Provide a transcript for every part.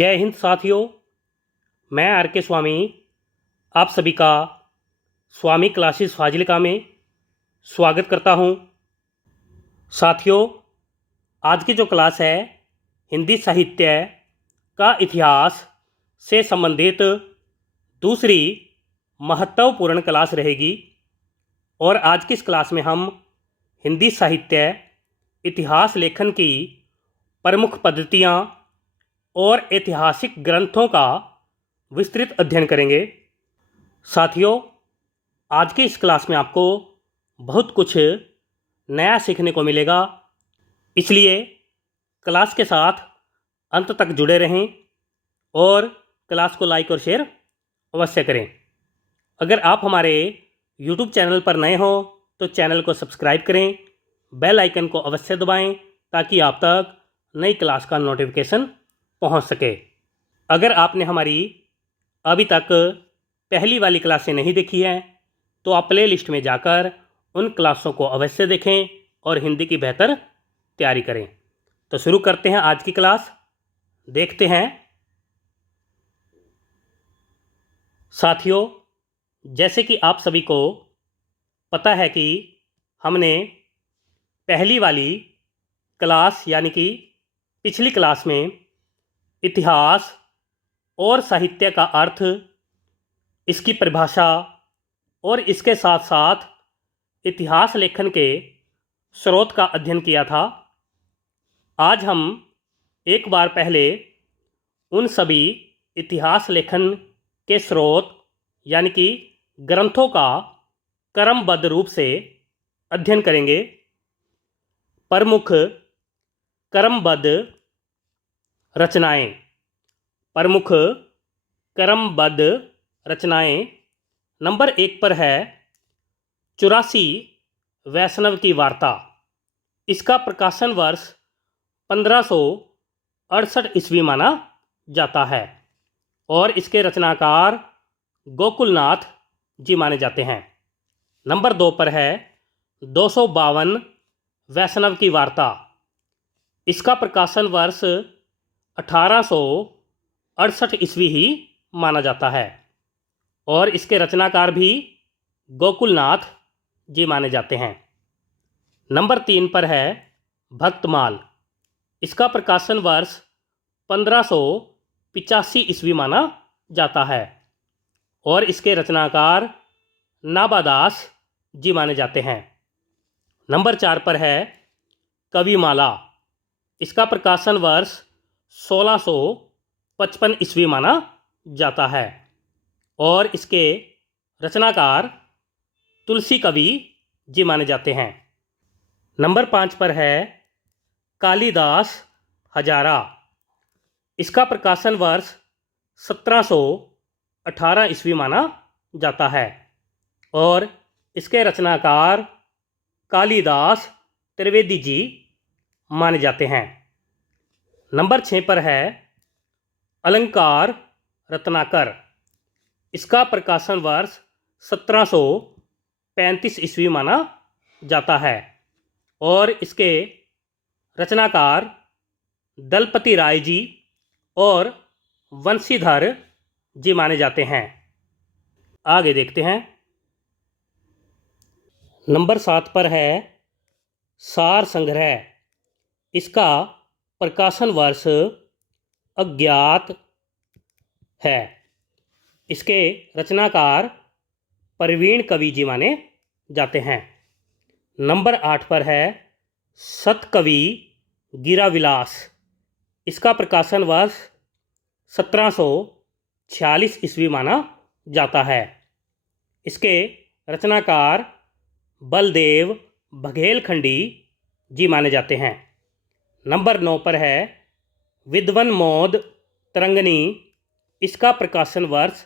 जय हिंद साथियों। मैं आर के स्वामी आप सभी का स्वामी क्लासेस फाजिलका में स्वागत करता हूं। साथियों, आज की जो क्लास है हिंदी साहित्य का इतिहास से संबंधित दूसरी महत्वपूर्ण क्लास रहेगी। और आज की इस क्लास में हम हिंदी साहित्य इतिहास लेखन की प्रमुख पद्धतियाँ और ऐतिहासिक ग्रंथों का विस्तृत अध्ययन करेंगे। साथियों, आज की इस क्लास में आपको बहुत कुछ नया सीखने को मिलेगा, इसलिए क्लास के साथ अंत तक जुड़े रहें और क्लास को लाइक और शेयर अवश्य करें। अगर आप हमारे YouTube चैनल पर नए हो तो चैनल को सब्सक्राइब करें, बेल आइकन को अवश्य दबाएं ताकि आप तक नई क्लास का नोटिफिकेशन पहुंच सके। अगर आपने हमारी अभी तक पहली वाली क्लासें नहीं देखी हैं तो आप प्ले लिस्ट में जाकर उन क्लासों को अवश्य देखें और हिंदी की बेहतर तैयारी करें। तो शुरू करते हैं आज की क्लास। देखते हैं साथियों, जैसे कि आप सभी को पता है कि हमने पहली वाली क्लास यानी कि पिछली क्लास में इतिहास और साहित्य का अर्थ, इसकी परिभाषा और इसके साथ साथ इतिहास लेखन के स्रोत का अध्ययन किया था। आज हम एक बार पहले उन सभी इतिहास लेखन के स्रोत यानी कि ग्रंथों का क्रमबद्ध रूप से अध्ययन करेंगे। प्रमुख क्रमबद्ध रचनाएं। प्रमुख क्रमबद्ध रचनाएं नंबर 1 पर है 84 वैष्णव की वार्ता। इसका प्रकाशन वर्ष 1568 ईस्वी माना जाता है और इसके रचनाकार गोकुलनाथ जी माने जाते हैं। नंबर 2 पर है 252 वैष्णव की वार्ता। इसका प्रकाशन वर्ष 1868 ईस्वी ही माना जाता है और इसके रचनाकार भी गोकुलनाथ जी माने जाते हैं। नंबर 3 पर है भक्तमाल। इसका प्रकाशन वर्ष 1585 ईस्वी माना जाता है और इसके रचनाकार नाबादास जी माने जाते हैं। नंबर 4 पर है कविमाला। इसका प्रकाशन वर्ष 1655 ईस्वी माना जाता है और इसके रचनाकार तुलसी कवि जी माने जाते हैं। नंबर 5 पर है कालिदास हजारा। इसका प्रकाशन वर्ष 1718 ईस्वी माना जाता है और इसके रचनाकार कालिदास त्रिवेदी जी माने जाते हैं। नंबर 6 पर है अलंकार रत्नाकर। इसका प्रकाशन वर्ष 1735 ईस्वी माना जाता है और इसके रचनाकार दलपति राय जी और वंशीधर जी माने जाते हैं। आगे देखते हैं। नंबर 7 पर है सार संग्रह। इसका प्रकाशन वर्ष अज्ञात है। इसके रचनाकार प्रवीण कवि जी माने जाते हैं। नंबर 8 पर है सतकवि गिराविलास। इसका प्रकाशन वर्ष 1746 ईस्वी माना जाता है। इसके रचनाकार बलदेव बघेलखंडी जी माने जाते हैं। नंबर 9 पर है विद्वन मोद तरंगनी। इसका प्रकाशन वर्ष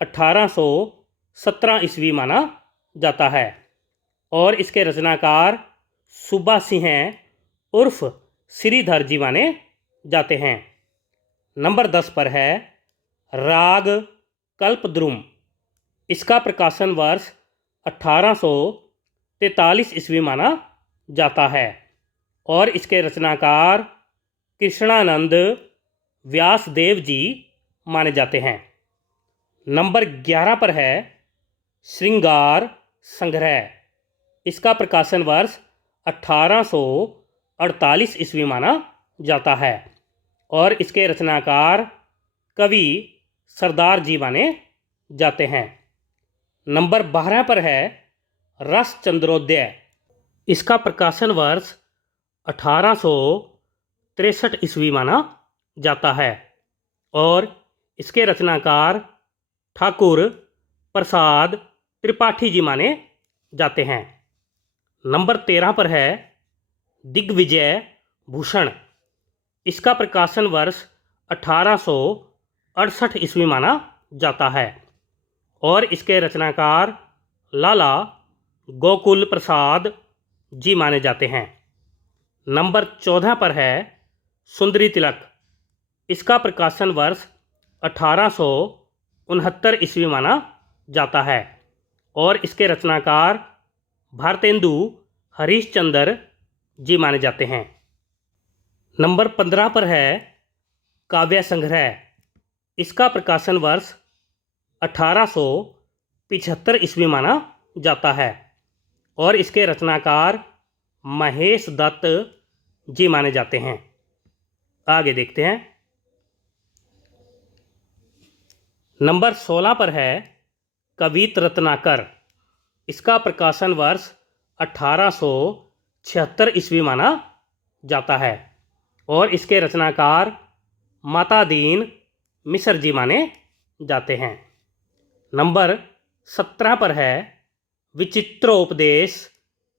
1817 ईस्वी माना जाता है और इसके रचनाकार सुबा सिंह उर्फ श्रीधर जी माने जाते हैं। नंबर 10 पर है राग कल्पद्रुम। इसका प्रकाशन वर्ष 1843 ईस्वी माना जाता है और इसके रचनाकार कृष्णानंद व्यासदेव जी माने जाते हैं। नंबर 11 पर है श्रृंगार संग्रह। इसका प्रकाशन वर्ष 1848 ईस्वी माना जाता है और इसके रचनाकार कवि सरदार जी माने जाते हैं। नंबर 12 पर है रस चंद्रोदय। इसका प्रकाशन वर्ष 1863 ईस्वी माना जाता है और इसके रचनाकार ठाकुर प्रसाद त्रिपाठी जी माने जाते हैं। नंबर 13 पर है दिग्विजय भूषण। इसका प्रकाशन वर्ष 1868 ईस्वी माना जाता है और इसके रचनाकार लाला गोकुल प्रसाद जी माने जाते हैं। नंबर 14 पर है सुंदरी तिलक। इसका प्रकाशन वर्ष 1869 ईस्वी माना जाता है और इसके रचनाकार भारतेंदु हरीशचंद्र जी माने जाते हैं। नंबर 15 पर है काव्य संग्रह। इसका प्रकाशन वर्ष 1875 ईस्वी माना जाता है और इसके रचनाकार महेश दत्त जी माने जाते हैं। आगे देखते हैं। नंबर 16 पर है कवित रत्नाकर। इसका प्रकाशन वर्ष 1876 ईस्वी माना जाता है और इसके रचनाकार माता दीन मिश्र जी माने जाते हैं। नंबर 17 पर है विचित्रोपदेश।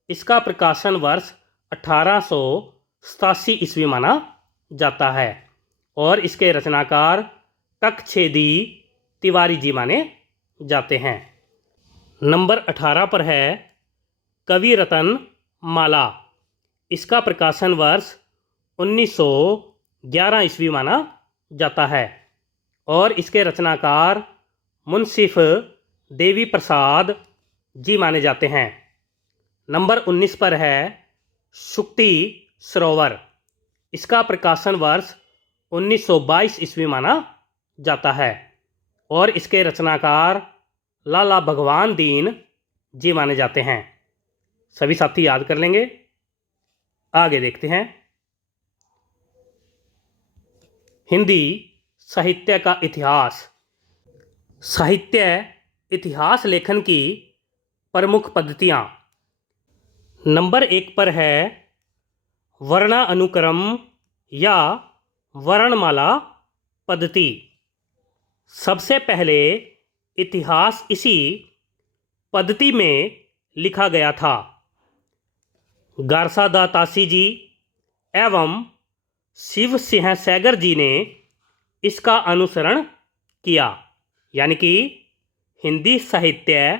इसका प्रकाशन वर्ष 1887 ईस्वी माना जाता है और इसके रचनाकार तक्षछेदी तिवारी जी माने जाते हैं। नंबर 18 पर है कवि रतन माला। इसका प्रकाशन वर्ष 1911 ईस्वी माना जाता है और इसके रचनाकार मुंसिफ देवी प्रसाद जी माने जाते हैं। नंबर 19 पर है शुक्ति सरोवर। इसका प्रकाशन वर्ष 1922 ईस्वी माना जाता है और इसके रचनाकार लाला भगवान दीन जी माने जाते हैं। सभी साथी याद कर लेंगे। आगे देखते हैं। हिंदी साहित्य का इतिहास। साहित्य इतिहास लेखन की प्रमुख पद्धतियाँ। नंबर 1 पर है वर्णानुक्रम या वर्णमाला पद्धति। सबसे पहले इतिहास इसी पद्धति में लिखा गया था। गारसादातासी जी एवं शिव सिंह सैगर जी ने इसका अनुसरण किया। यानी कि हिंदी साहित्य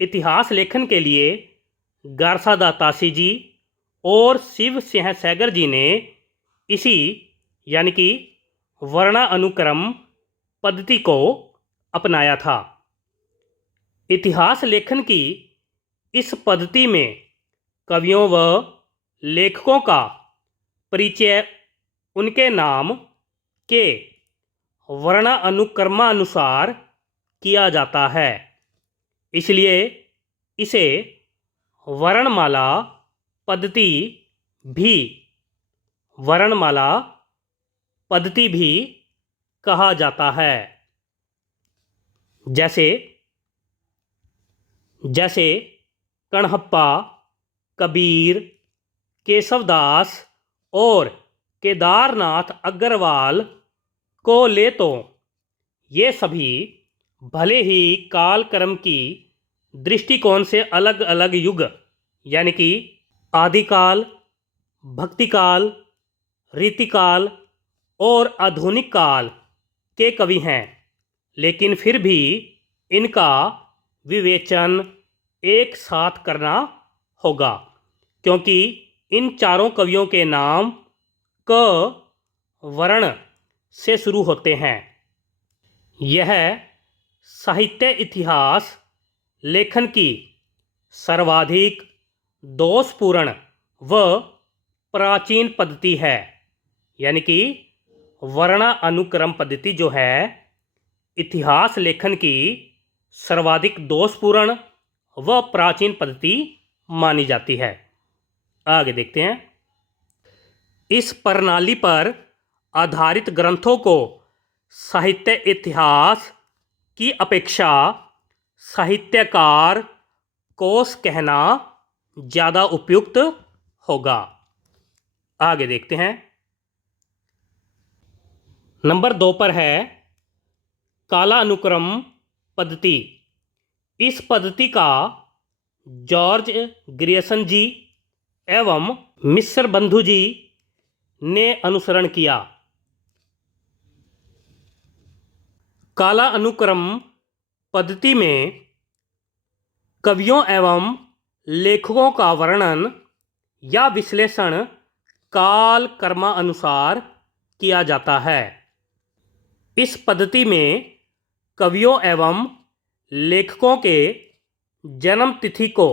इतिहास लेखन के लिए गारसादातासी जी और शिव सिंह सैगर जी ने इसी यानी कि वर्णानुक्रम पद्धति को अपनाया था। इतिहास लेखन की इस पद्धति में कवियों व लेखकों का परिचय उनके नाम के वर्णानुक्रमानुसार किया जाता है। इसलिए इसे वर्णमाला पद्धति भी कहा जाता है। जैसे कणहप्पा, कबीर, केशवदास और केदारनाथ अग्रवाल को ले तो ये सभी भले ही कालक्रम की दृष्टिकोण से अलग अलग युग यानी कि आदिकाल, भक्तिकाल, रीतिकाल और आधुनिक काल के कवि हैं, लेकिन फिर भी इनका विवेचन एक साथ करना होगा क्योंकि इन चारों कवियों के नाम क वर्ण से शुरू होते हैं। यह साहित्य इतिहास लेखन की सर्वाधिक दोषपूर्ण व प्राचीन पद्धति है। यानी कि वर्णानुक्रम पद्धति जो है इतिहास लेखन की सर्वाधिक दोषपूर्ण व प्राचीन पद्धति मानी जाती है। आगे देखते हैं। इस प्रणाली पर आधारित ग्रंथों को साहित्य इतिहास की अपेक्षा साहित्यकार कोश कहना ज़्यादा उपयुक्त होगा। आगे देखते हैं। नंबर 2 पर है कालानुक्रम पद्धति। इस पद्धति का जॉर्ज ग्रियर्सन जी एवं मिस्र बंधु जी ने अनुसरण किया। कालानुक्रम पद्धति में कवियों एवं लेखकों का वर्णन या विश्लेषण काल क्रमानुसार किया जाता है। इस पद्धति में कवियों एवं लेखकों के जन्म तिथि को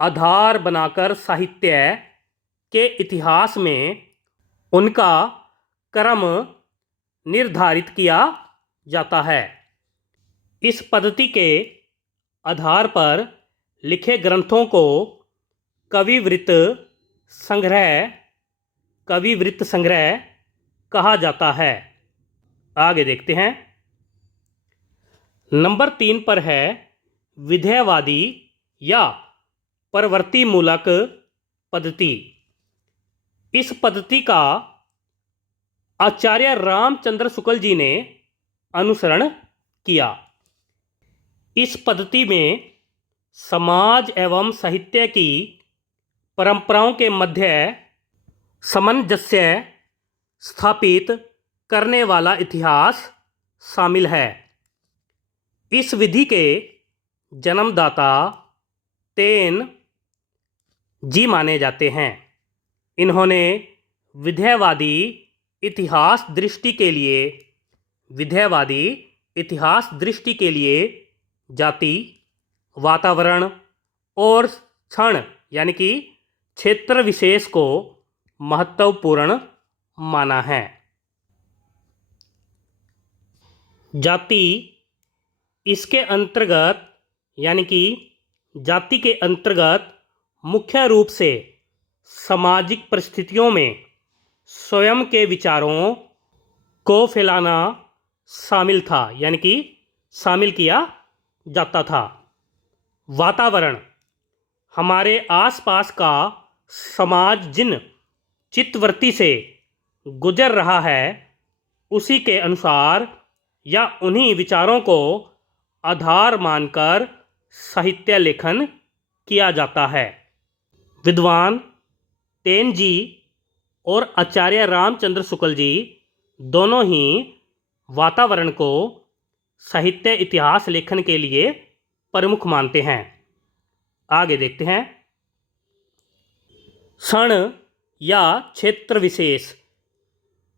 आधार बनाकर साहित्य के इतिहास में उनका क्रम निर्धारित किया जाता है। इस पद्धति के आधार पर लिखे ग्रंथों को कविवृत्त संग्रह कहा जाता है। आगे देखते हैं। नंबर 3 पर है विधेयवादी या प्रवृत्ति मूलक पद्धति। इस पद्धति का आचार्य रामचंद्र शुक्ल जी ने अनुसरण किया। इस पद्धति में समाज एवं साहित्य की परंपराओं के मध्य सामंजस्य स्थापित करने वाला इतिहास शामिल है। इस विधि के जन्मदाता तेन जी माने जाते हैं। इन्होंने विधेयवादी इतिहास दृष्टि के लिए जाति, वातावरण और क्षण यानी कि क्षेत्र विशेष को महत्वपूर्ण माना है। जाति इसके अंतर्गत यानी कि जाति के अंतर्गत मुख्य रूप से सामाजिक परिस्थितियों में स्वयं के विचारों को फैलाना शामिल था यानी कि शामिल किया जाता था। वातावरण हमारे आसपास का समाज जिन चित्तवृत्ति से गुजर रहा है उसी के अनुसार या उन्हीं विचारों को आधार मानकर साहित्य लेखन किया जाता है। विद्वान तेन जी और आचार्य रामचंद्र शुक्ल जी दोनों ही वातावरण को साहित्य इतिहास लेखन के लिए प्रमुख मानते हैं। आगे देखते हैं। क्षण या क्षेत्र विशेष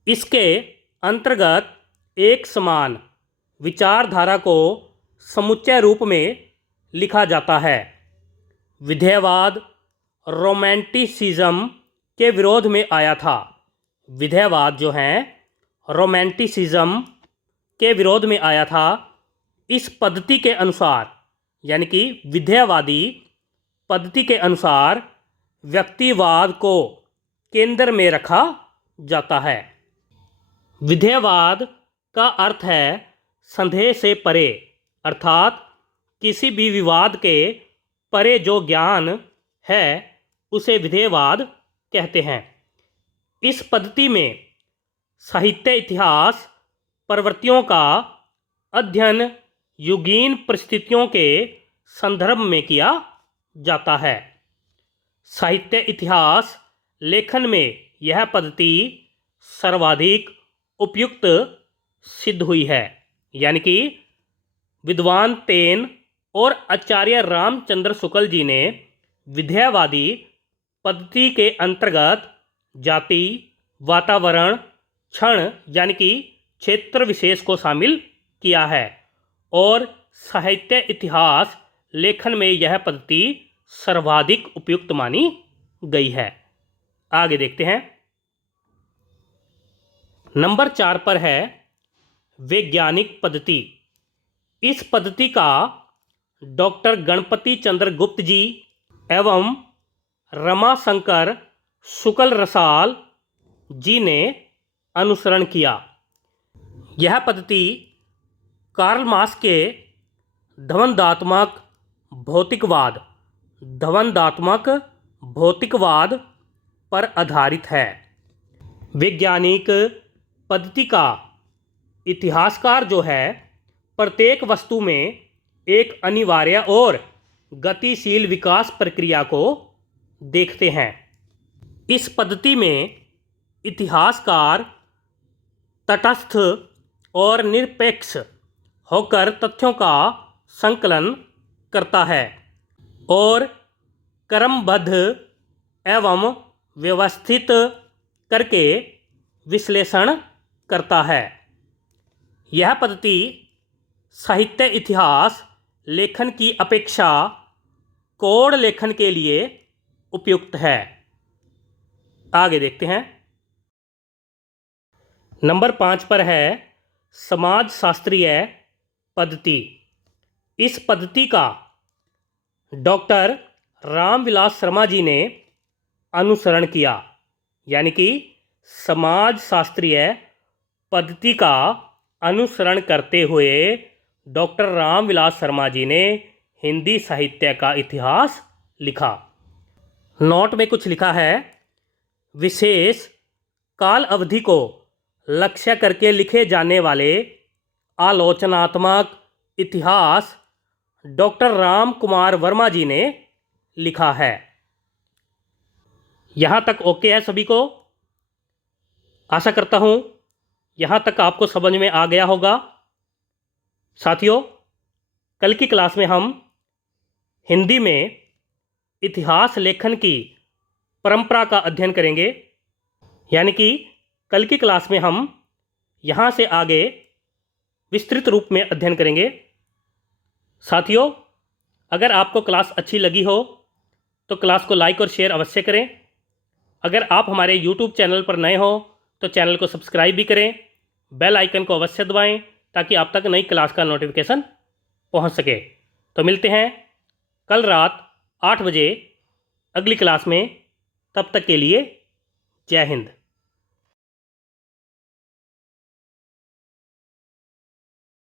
इसके अंतर्गत एक समान विचारधारा को समुच्चय रूप में लिखा जाता है। विधेयवाद रोमांटिसिज्म के विरोध में आया था। विधेयवाद जो है रोमांटिसिज्म के विरोध में आया था। इस पद्धति के अनुसार यानी कि विधेयवादी पद्धति के अनुसार व्यक्तिवाद को केंद्र में रखा जाता है। विधेयवाद का अर्थ है संदेह से परे, अर्थात किसी भी विवाद के परे जो ज्ञान है उसे विधेयवाद कहते हैं। इस पद्धति में साहित्य इतिहास प्रवृत्तियों का अध्ययन युगीन परिस्थितियों के संदर्भ में किया जाता है। साहित्य इतिहास लेखन में यह पद्धति सर्वाधिक उपयुक्त सिद्ध हुई है। यानी कि विद्वान तेन और आचार्य रामचंद्र शुक्ल जी ने विधेयवादी पद्धति के अंतर्गत जाति, वातावरण, क्षण यानी कि क्षेत्र विशेष को शामिल किया है और साहित्य इतिहास लेखन में यह पद्धति सर्वाधिक उपयुक्त मानी गई है। आगे देखते हैं। नंबर 4 पर है वैज्ञानिक पद्धति। इस पद्धति का डॉक्टर गणपति चंद्र गुप्त जी एवं रमाशंकर शुक्ल रसाल जी ने अनुसरण किया। यह पद्धति कार्ल मार्क्स के ध्वन्दात्मक भौतिकवाद पर आधारित है। वैज्ञानिक पद्धति का इतिहासकार जो है प्रत्येक वस्तु में एक अनिवार्य और गतिशील विकास प्रक्रिया को देखते हैं। इस पद्धति में इतिहासकार तटस्थ और निरपेक्ष होकर तथ्यों का संकलन करता है और क्रमबद्ध एवं व्यवस्थित करके विश्लेषण करता है। यह पद्धति साहित्य इतिहास लेखन की अपेक्षा कोड लेखन के लिए उपयुक्त है। आगे देखते हैं। नंबर 5 पर है समाजशास्त्रीय पद्धति। इस पद्धति का डॉक्टर रामविलास शर्मा जी ने अनुसरण किया। यानी कि समाजशास्त्रीय पद्धति का अनुसरण करते हुए डॉक्टर रामविलास शर्मा जी ने हिंदी साहित्य का इतिहास लिखा। नोट में कुछ लिखा है, विशेष काल अवधि को लक्ष्य करके लिखे जाने वाले आलोचनात्मक इतिहास डॉक्टर राम कुमार वर्मा जी ने लिखा है। यहाँ तक ओके है सभी को? आशा करता हूँ यहाँ तक आपको समझ में आ गया होगा। साथियों, कल की क्लास में हम हिंदी में इतिहास लेखन की परंपरा का अध्ययन करेंगे। यानी कि कल की क्लास में हम यहाँ से आगे विस्तृत रूप में अध्ययन करेंगे। साथियों, अगर आपको क्लास अच्छी लगी हो तो क्लास को लाइक और शेयर अवश्य करें। अगर आप हमारे YouTube चैनल पर नए हो तो चैनल को सब्सक्राइब भी करें। बेल आइकन को अवश्य दबाएं ताकि आप तक नई क्लास का नोटिफिकेशन पहुंच सके। तो मिलते हैं कल रात 8 बजे अगली क्लास में। तब तक के लिए जय हिंद।